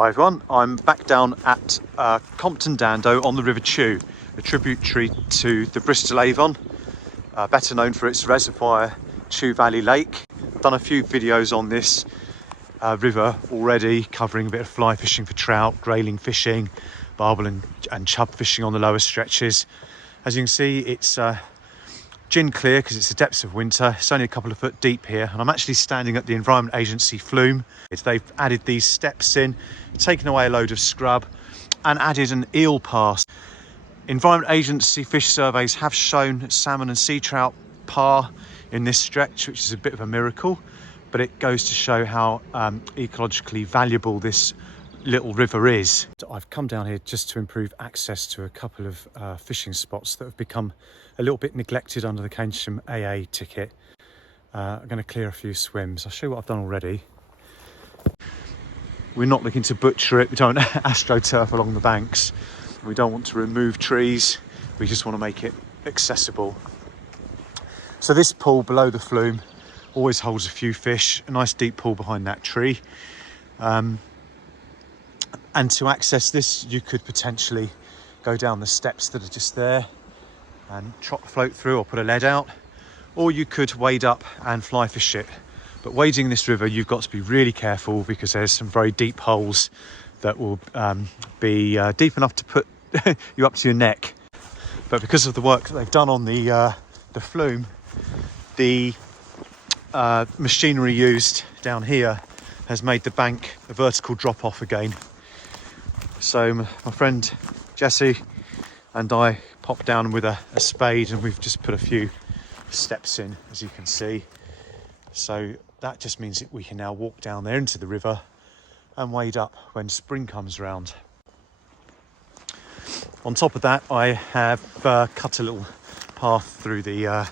Hi everyone, I'm back down at Compton Dando on the River Chew, a tributary to the Bristol Avon, better known for its reservoir, Chew Valley Lake. I've done a few videos on this river already, covering a bit of fly fishing for trout, grayling fishing, barbel and chub fishing on the lower stretches. As you can see, it's gin clear because it's the depths of winter. It's only a couple of foot deep here, and I'm actually standing at the Environment Agency flume. They've added these steps in, taken away a load of scrub and added an eel pass. Environment Agency fish surveys have shown salmon and sea trout parr in this stretch, which is a bit of a miracle, but it goes to show how ecologically valuable this little river is. I've come down here just to improve access to a couple of fishing spots that have become a little bit neglected under the Keynsham AA ticket. I'm going to clear a few swims. I'll show you what I've done already. We're not looking to butcher it. We don't astroturf along the banks. We don't want to remove trees. We just want to make it accessible. So this pool below the flume always holds a few fish, a nice deep pool behind that tree. And to access this, you could potentially go down the steps that are just there and trot float through or put a lead out, or you could wade up and fly fish it. But wading this river, you've got to be really careful because there's some very deep holes that will be deep enough to put you up to your neck. But because of the work that they've done on the flume, the machinery used down here has made the bank a vertical drop off again. So my friend Jesse and I popped down with a spade, and we've just put a few steps in, as you can see. So that just means that we can now walk down there into the river and wade up when spring comes around. On top of that, I have cut a little path through the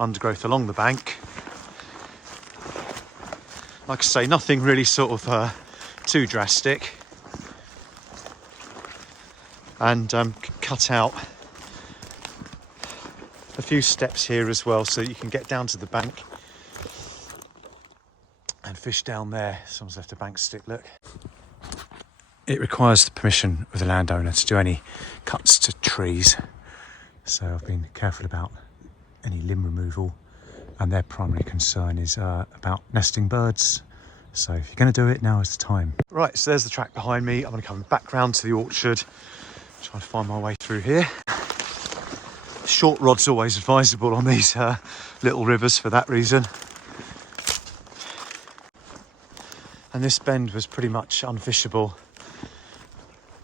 undergrowth along the bank. Like I say, nothing really sort of too drastic. And cut out a few steps here as well, so that you can get down to the bank and fish down there. Someone's left a bank stick, look. It requires the permission of the landowner to do any cuts to trees, so I've been careful about any limb removal, and their primary concern is about nesting birds. So if you're going to do it, now is the time. Right, so there's the track behind me. I'm going to come back round to the orchard, try to find my way through here. Short rod's always advisable on these little rivers for that reason. And this bend was pretty much unfishable,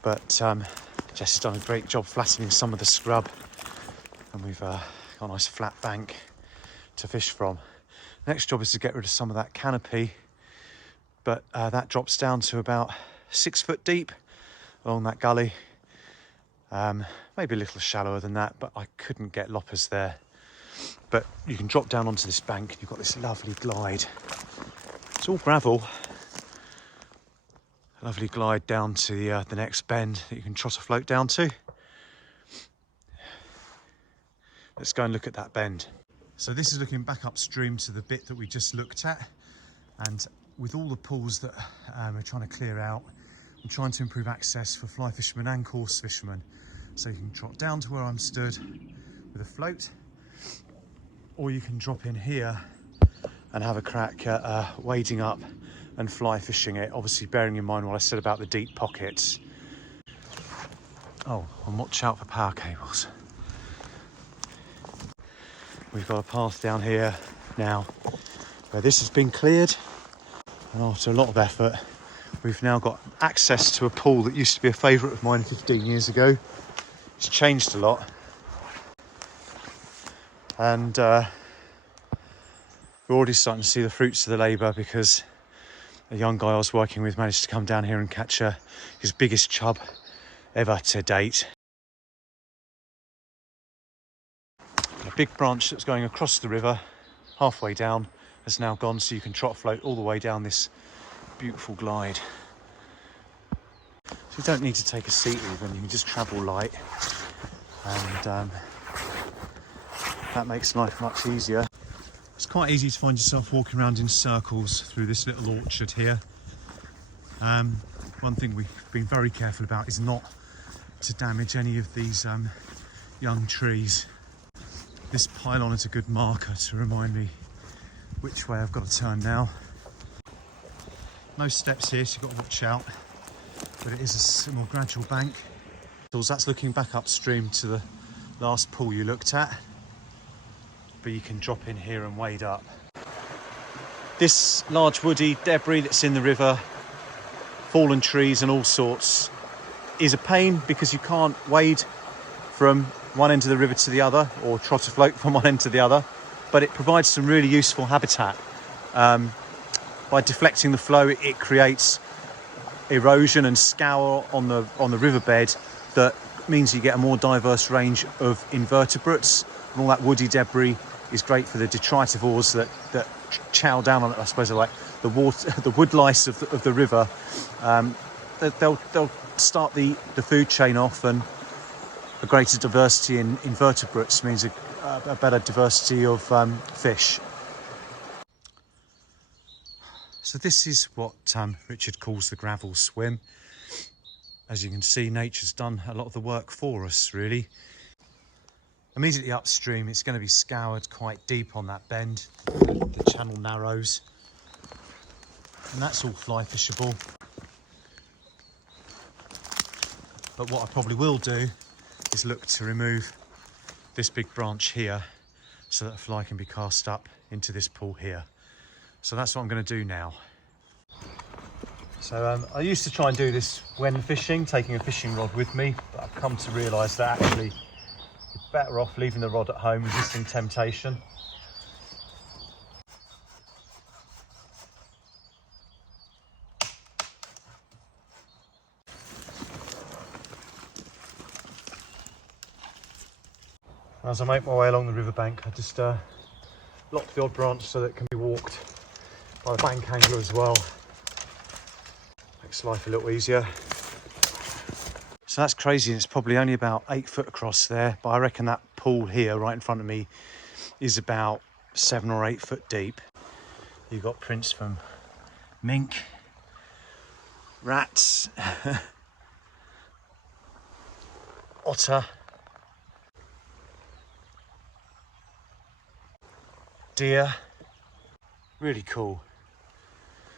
but Jess has done a great job flattening some of the scrub, and we've got a nice flat bank to fish from. Next job is to get rid of some of that canopy, but that drops down to about 6 foot deep along that gully. Maybe a little shallower than that, but I couldn't get loppers there. But you can drop down onto this bank and you've got this lovely glide. It's all gravel. A lovely glide down to the next bend that you can trot a float down to. Let's go and look at that bend. So this is looking back upstream to the bit that we just looked at, and with all the pools that we're trying to clear out, I'm trying to improve access for fly fishermen and coarse fishermen. So you can trot down to where I'm stood with a float, or you can drop in here and have a crack at wading up and fly fishing it, obviously bearing in mind what I said about the deep pockets. Oh, and watch out for power cables. We've got a path down here now where this has been cleared, and after a lot of effort we've now got access to a pool that used to be a favourite of mine 15 years ago. It's changed a lot, and we're already starting to see the fruits of the labour, because a young guy I was working with managed to come down here and catch his biggest chub ever to date. A big branch that's going across the river halfway down has now gone, so you can trot float all the way down this beautiful glide. So you don't need to take a seat even, you can just travel light, and that makes life much easier. It's quite easy to find yourself walking around in circles through this little orchard here. One thing we've been very careful about is not to damage any of these young trees. This pylon is a good marker to remind me which way I've got to turn now. No steps here, so you've got to watch out, but it is a more gradual bank. So that's looking back upstream to the last pool you looked at, but you can drop in here and wade up. This large woody debris that's in the river, fallen trees and all sorts, is a pain because you can't wade from one end of the river to the other or trot a float from one end to the other, but it provides some really useful habitat. By deflecting the flow, it creates erosion and scour on the riverbed that means you get a more diverse range of invertebrates, and all that woody debris is great for the detritivores that chow down on it. I suppose are like the wood lice of the river. They'll start the food chain off, and a greater diversity in invertebrates means a better diversity of fish. So this is what Richard calls the gravel swim. As you can see, nature's done a lot of the work for us, really. Immediately upstream, it's going to be scoured quite deep on that bend. The channel narrows, and that's all fly fishable. But what I probably will do is look to remove this big branch here so that a fly can be cast up into this pool here. So that's what I'm going to do now. So I used to try and do this when fishing, taking a fishing rod with me, but I've come to realise that actually you're better off leaving the rod at home, resisting temptation. As I make my way along the riverbank, I just lock the odd branch so that it can be walked by the bank angler as well. Makes life a little easier. So that's crazy, and it's probably only about 8 foot across there, but I reckon that pool here right in front of me is about 7 or 8 foot deep. You've got prints from mink, rats, otter, deer. Really cool.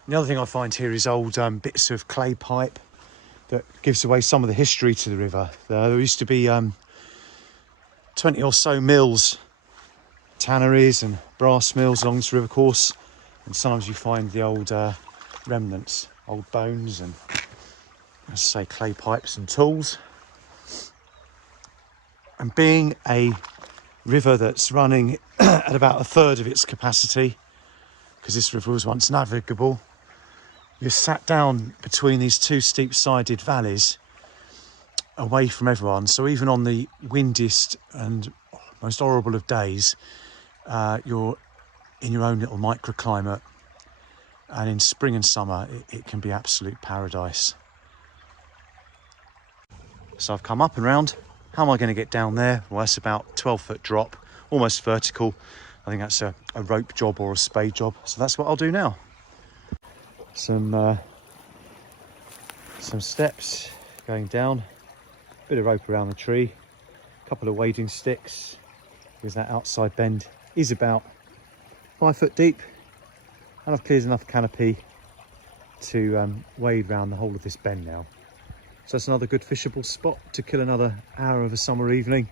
The other thing I find here is old bits of clay pipe that gives away some of the history to the river. There used to be 20 or so mills, tanneries and brass mills along this river course, and sometimes you find the old remnants, old bones and, as I say, clay pipes and tools. And being a river that's running at about a third of its capacity, because this river was once navigable, you're sat down between these two steep-sided valleys away from everyone. So even on the windiest and most horrible of days, you're in your own little microclimate, and in spring and summer it can be absolute paradise. So I've come up and round. How am I going to get down there? Well, that's about 12-foot drop, almost vertical. I think that's a rope job or a spade job. So that's what I'll do now. Some steps going down, bit of rope around the tree, a couple of wading sticks, because that outside bend is about 5 foot deep, and I've cleared enough canopy to wade round the whole of this bend now. So that's another good fishable spot to kill another hour of a summer evening.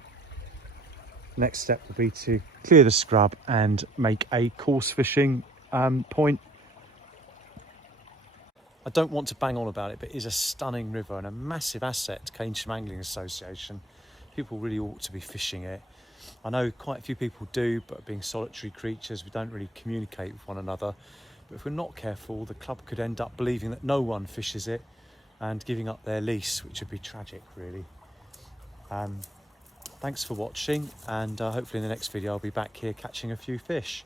Next step will be to clear the scrub and make a coarse fishing point. I don't want to bang on about it, but it is a stunning river and a massive asset to Keynsham Angling Association. People really ought to be fishing it. I know quite a few people do, but being solitary creatures, we don't really communicate with one another. But if we're not careful, the club could end up believing that no one fishes it and giving up their lease, which would be tragic, really. Thanks for watching, and hopefully in the next video I'll be back here catching a few fish.